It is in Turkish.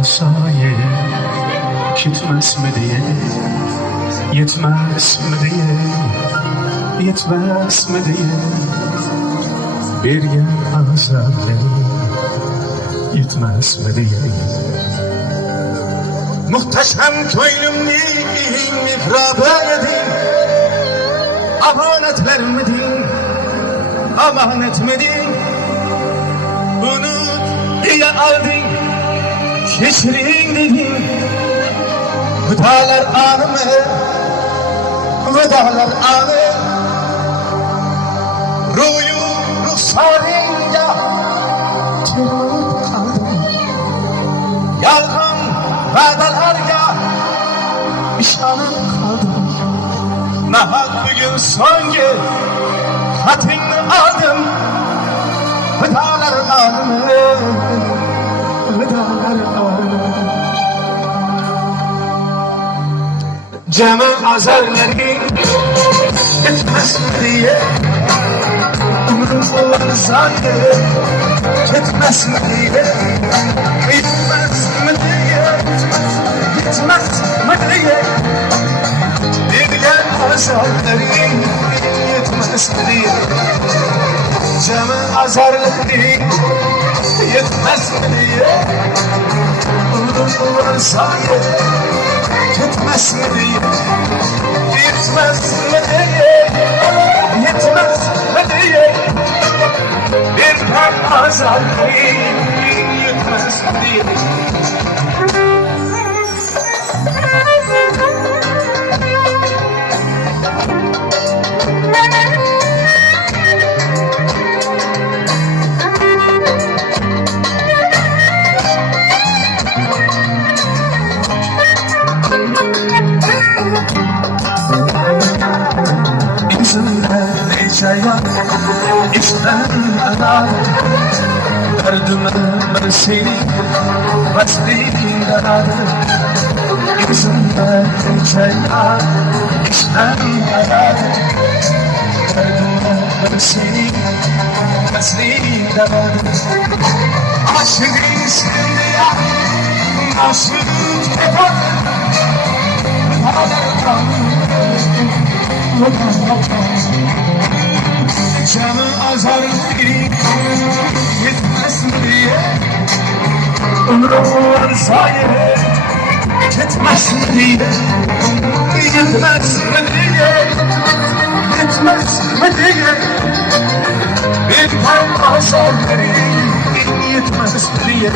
asayı gitmez mi diye, yetmez mi diye, yetmez mi diye bir yer azarlı yetmez mi diye. Muhteşem köylümni ifrada edin, amanetler midin, amanet midin, bunu diye aldın, şişirin dedin. Vıdalar anımı, vıdalar anı, ruyu ruhsarıyla tırmanıp kaldım. Yalgın vadalarla işanıp kaldım. Nahak bugün son gün hatırını aldım. Vıdalar anımı, vıdalar anı. Canım azarları yetmez mi diye, umrum olan sanki yetmez mi diye, yetmez mi diye, yetmez mi diye, bir gel azarları yetmez mi diye. Canım azarları yetmez mi diye, umrum olan sanki yetmez mi diye, yetmez mi diye, yetmez mi diye, bir kalp azarlı yetmez mi diye. İçten anar derdime ben seni vasliyle aradım. İçimde çaylar içten anar derdime ben seni vasliyle aradım. Aşkın seni ya aşkın tepar canı azarlı yetmez mi diye, umrum varsa yetmez mi diye, yetmez mi diye, yetmez mi diye, bir kalp azarlı yetmez mi diye.